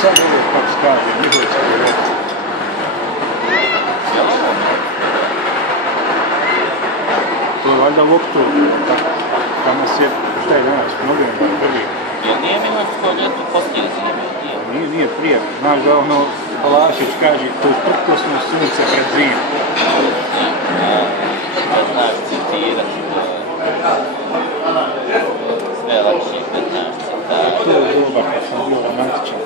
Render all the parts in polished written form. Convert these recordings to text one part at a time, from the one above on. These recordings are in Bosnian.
sad ovo kako skaže, njihove cigarete. To je valjda u oktobru, tako. Tamo se, šta je danas, novembar, prvi. Jel nije Milansko ljeto poslije zime? Nije prije. Znaš da ono, Balašić kaže, to je prkosno sunce pred zimu. Da znaš citirati, sve lakše kad znaš citirati. To je doba kad sam bio romantičan.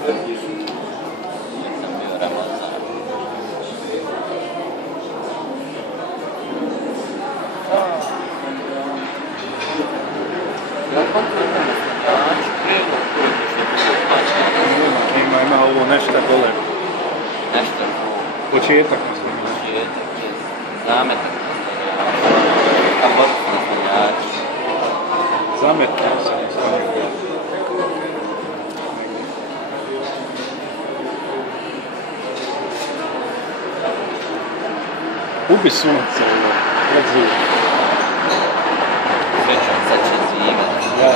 Ja sam bio Ramazan. Ima ovo nešto dole. Nešto Početak mislim. početak je zametak nastavljač. A potom nastavljač. Zametno se nastavljač. Ubi sunce, pred zivom. Srećom, sad će zima. Ja.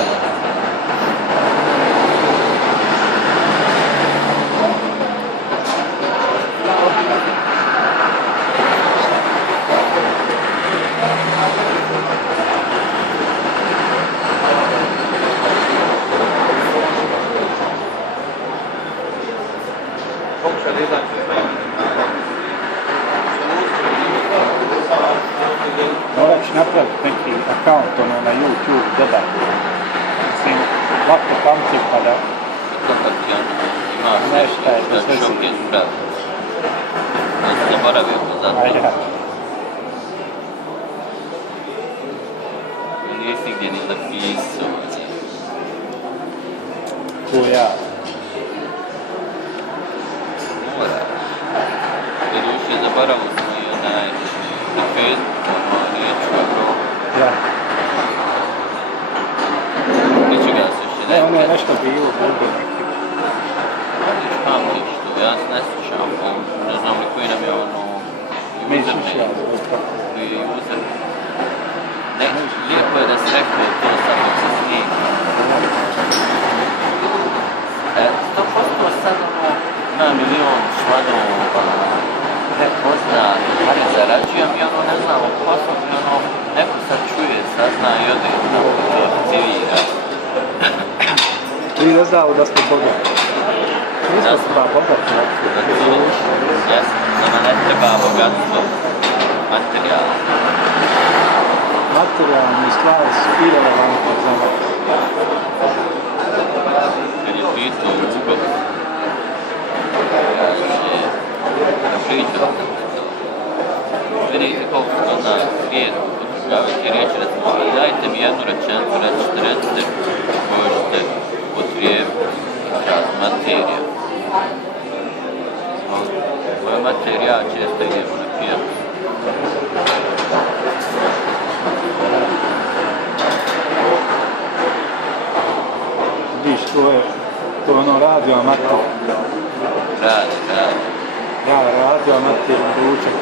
Morat ću napraviti neki account na YouTube, dodat. Mislim, lako tamci pa da... Kako ti imaš nešto da šok je zbrav. Da se zaboravio ko zato. A ja. Nisi gdje ni napisao. To ja. Mora. Jer još je zaboravio smo i onaj na Facebooku, ono riječu Evropu. Ja. Neće ga se još Ne, ono je nešto bilo, bude neki. Vidiš pamtiš to, ja se ne slušam, ne znam li koji nam je ono username, koji je user. Ne, lijepo je da si rekao to sad dok se snima. 100% sad ono, ima milion članova, ne pozna, ali zarađujem i ono ne znam, poslom i ono, neko sad čuje, sazna i ode tamo to aktivira. Ti ne znao da smo bogati. Nismo smo bogati. Jesam, nama ne treba bogatstvo, materijal. Materijalne stvari su irelevantne za nas. Kad je pitao Google, kaže, pričao sam to. Vidite koliko to zna rijetko upotrebljavati riječi, recimo, dajte mi jednu rečenicu, recite koju ćete upotrijebiti izraz materija. Moja materija često idemo na pijacu. Vidiš, to je ono radio amater. Radi. Ja radio amater, ručak.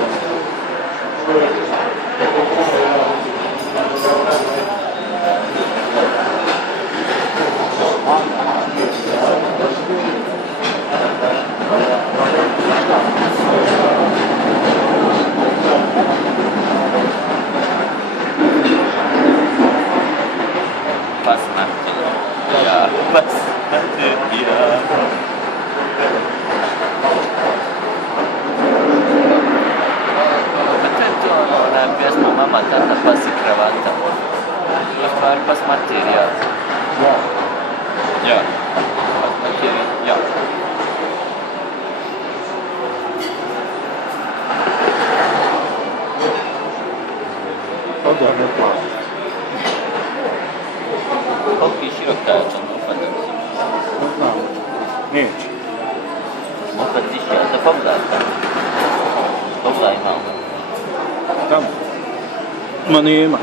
Pas materija. Pas materija. Ona pjesma Mama, tata, pas i kravata. U stvari pas materija. Ja. Ja. Pas materija. Ja. Odmah ne plaći. Koliki širok taj moped da si? Ne znam. Neće. Moped tiši, a da pogledaj tamo. Pogledaj malo. Tamo. Ma nema.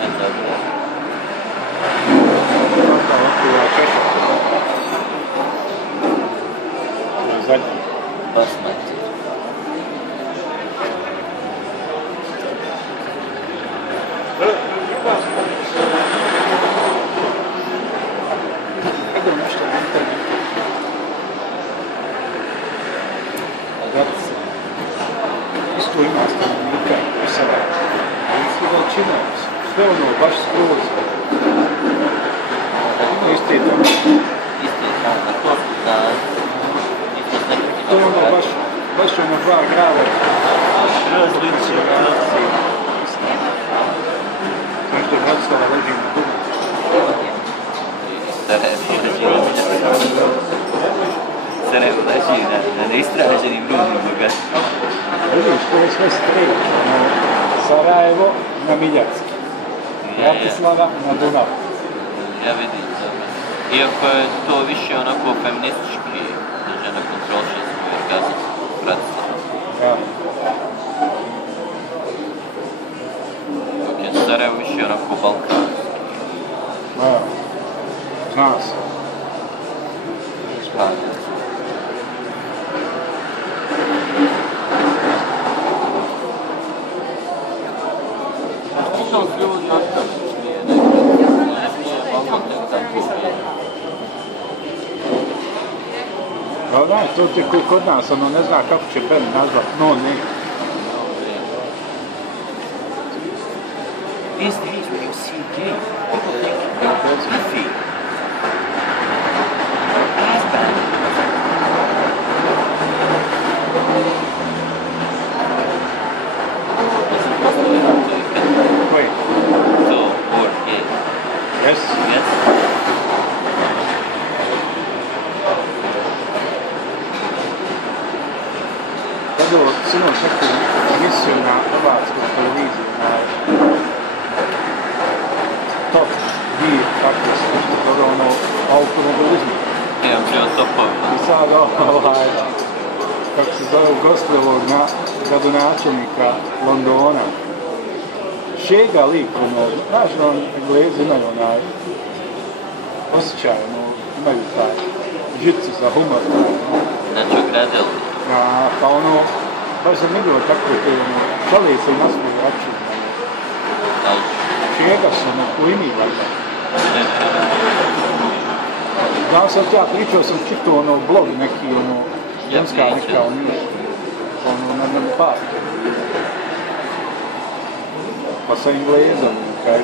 Ne dobro. Tamo ovako ja čekam. Zadnji. Pas materija. Kako nešto na internetu? Gratica. Isto ima stanovnika u Sarajevu. Isto veličina, sve ono, baš skroz. Ima iste dome. Isto je tamo na Kostu, da isto s nekakvim To je ono baš ono dva grada. Različite relacije. Nešto je Bratislava leži na Dunavu. Sarajevo leži na neistraženim rudnim bogatstvima. Vidiš, to je sve streć. Sarajevo na Miljacki. Bratislava na Dunavu. Ja vidim dobro. Iako je to više onako feministički, da žena kontroliše svoj orgazam u Bratislavu. Ja. Dok je Sarajevo više onako balkanski. Ja. Zna se. To su ljudi ostali, nije balkan tek tako. Pa da, to ti koji kod nas, ono, ne zna kako će Ben nazvat, no ne. These days when you see gay, people think you're goofy. As bad. Wait, To word gay. yes? Yes? Gledao sinoć neku emisiju na hrvatskoj televiziji, na Top Gear, kako se nešto zove, ono, automobilizmu. Imam bio topovi. I sad kako se zove, ugostitelj gradonačelnika Londona. Šega lik, ono, znaš, Englezi imaju onaj osjećaj, ono, imaju taj žicu za humor. Znači ogradili. Ja, pa ono, baš zanimljivo tako te, ono, šali se na svoj račun, Ali Šega su, ono, koji mi valjda. Znam sad ja pričao sam čitao, ono, blog neki, ono, ženska neka, ono, na parku. Pa sa Englezom, kaj,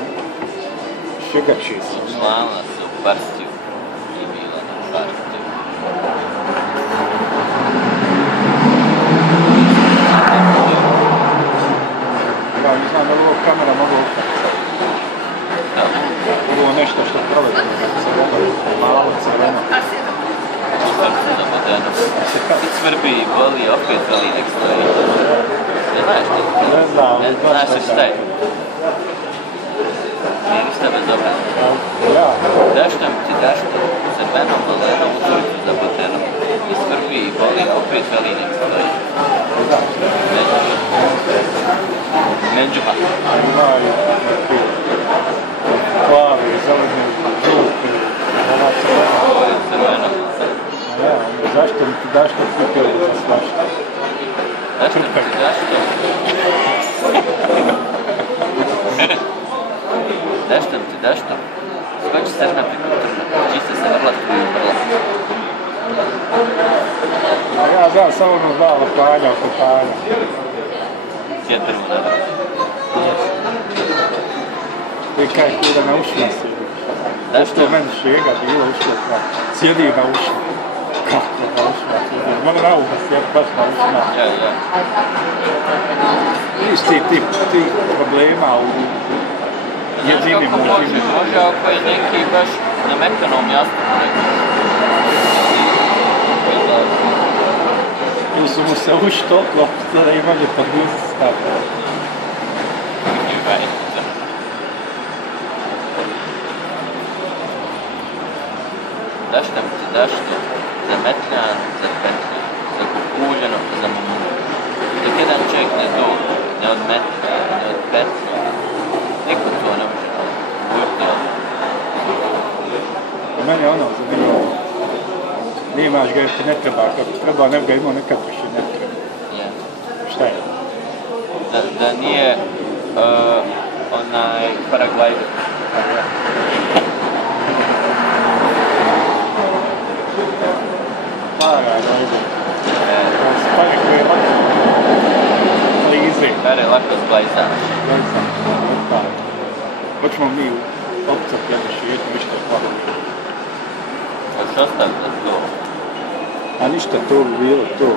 šegači se. učlanila se u partiju i bila na partiju. Ja ne znam da li ovo kamera mogu okrenuti. Ovo nešto što proleti, crveno, malo crveno. U srcu na modenu. I svrbi i boli, opet veli nek stoji. Ne znaš ti? Ne znam, Ne baš znaš šta je? Nije ništa bez obrana. Ja, Daštam ti daštam, crvenom lalenom u srcu za botenom. I svrbi i boli, opet veli nek stoji. Međuha. imaju neki plavi, zeleni, žuti, ova crvena. Ovo je crveno. Ja, onda zašto kupili za svašta? Daštam ti daštam. Daštam ti daštam. Skoči srna preko trna. Čiste se vrla tvoju vrla. A ja znam samo ono dva lopanja oko panja. Vjetar mu na vrlo. I kaj kuda na ušima sjedi. Što meni Šega bilo ušlo, sjedi na ušima. Kako na ušima sjedi? Mene na uha sjedi, baš na ušima. Ja. Vidiš ti problema u jedinim mužima. Može ako je neki baš na mekanom jastupu neki. Ili su mu se uši toliko opšte da imali pod guzi stavljati. Daštam ti daštam, za metljan, za petljan, za kukuljanom, za mumunu. Dok jedan čovjek ne dođe, ne od metlja, ne od petlja, niko to ne može burdo. A meni je ono zanimljivo. Nemaš ga jer ti ne treba kako treba, ne bi ga imao nekad više ne treba. Šta je? Da nije onaj paraglajder. Paraglajder. stane koje je lako lize. Kare lako zglajza. Ne znam, tako. Hoćemo mi opcat jedno šijetu, ništa hvala. Hoćeš ostaviti za to? A ništa, to bi bilo to.